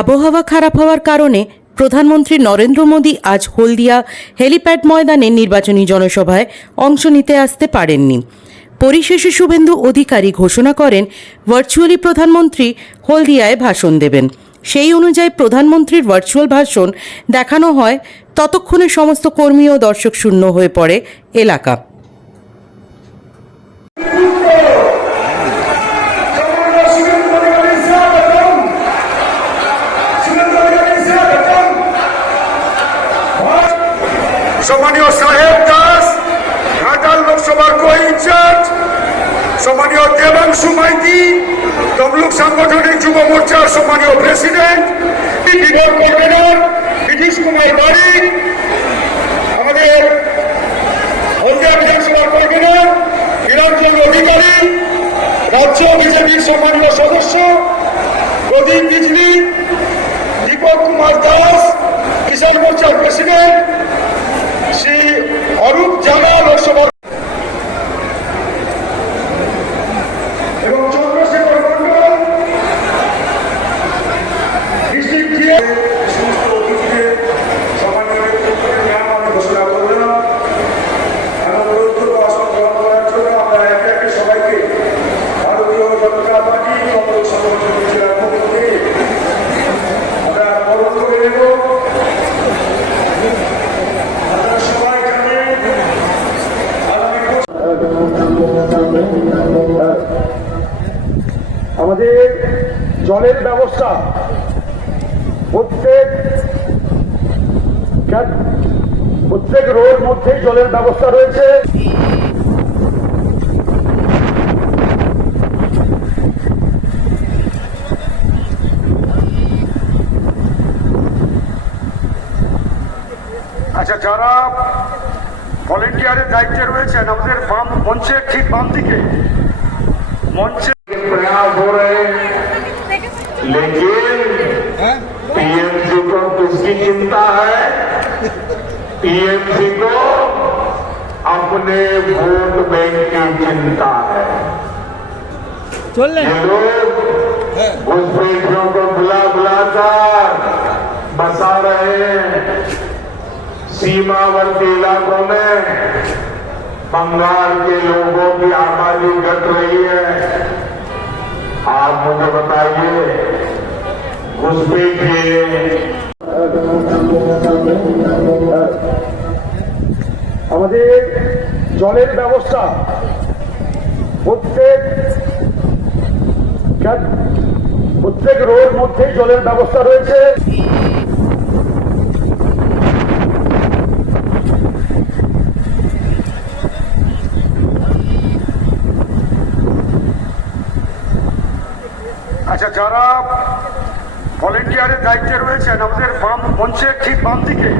আবহাওয়া খারাপ হওয়ার কারণে প্রধানমন্ত্রী নরেন্দ্র মোদী আজ হলদিয়া হেলিপ্যাড ময়দানে নির্বাচনী জনসভায় অংশ নিতে আসতে পারেননি। পরিশেষে শুভেন্দু অধিকারী ঘোষণা করেন ভার্চুয়ালি প্রধানমন্ত্রী হলদিয়ায় ভাষণ দেবেন। সেই অনুযায়ী প্রধানমন্ত্রীর ভার্চুয়াল ভাষণ দেখানো হয়। ততক্ষণে সমস্ত কর্মী ও দর্শক শূন্য হয়ে পড়ে এলাকা। সম্মানীয় সাহেব দাস ঘাটাল লোকসভার কো ইনচার্জ, সম্মানীয় দেবাংশু মাইতি তমলুক সাংগঠনিক যুব মোর্চার সম্মানীয় প্রেসিডেন্ট, বিভাগ কনভেনর নীতিশ কুমার বারিক, আমাদের হলদিয়া বিধানসভার কনভেনর নিরঞ্জন অধিকারী, রাজ্য বিজেপির সম্মানীয় সদস্য প্রদীপ বিজলি, দীপক কুমার দাস কিষাণ মোর্চার প্রেসিডেন্ট, শ্রী অরূপ জানা লোকসভা এবং চন্দ্রশেখর মন্ডল ডিস্ট্রিক্ট জিএম সমস্ত অতিথিদের সম্মানীয় আমি ঘোষণা করলাম এবং বক্তব্য আসন গ্রহণ করার জন্য আমরা একে একে সবাইকে ভারতীয় জনতা পার্টি তমলুক সংগঠন জেলার পক্ষ থেকে আমরা বরণ করে নেব। আমাদের জলের ব্যবস্থা প্রত্যেক রোড মধ্যে জলের ব্যবস্থা রয়েছে। আচ্ছা, যারা ভলেন্টিয়ারের দায়িত্বে রয়েছেন আমাদের বাম মঞ্চের ঠিক বাম দিকে মঞ্চে प्रयास हो रहे हैं, लेकिन टीएमसी को किसकी चिंता है? टीएमसी को अपने वोट बैंक की चिंता है। ये लोग घुसपैठियों को बुला बुलाकर बसा रहे हैं। सीमावर्ती इलाकों में बंगाल के लोगों की आबादी घट रही है। आप मुझे बताइए, घुसपैठिए আমাদের জলের ব্যবস্থা প্রত্যেক রোড মধ্যে জলের ব্যবস্থা রয়েছে। আচ্ছা, যারা ভলেন্টিয়ারের দায়িত্বে রয়েছেন আমাদের বাম মঞ্চের ঠিক বাম দিকে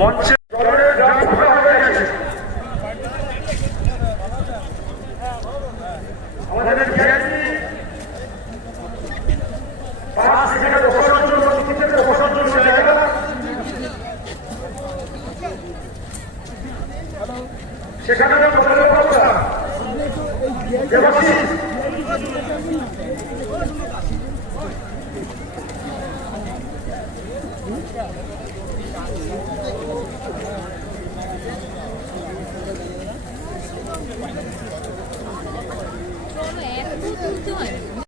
মঞ্চে সেখানে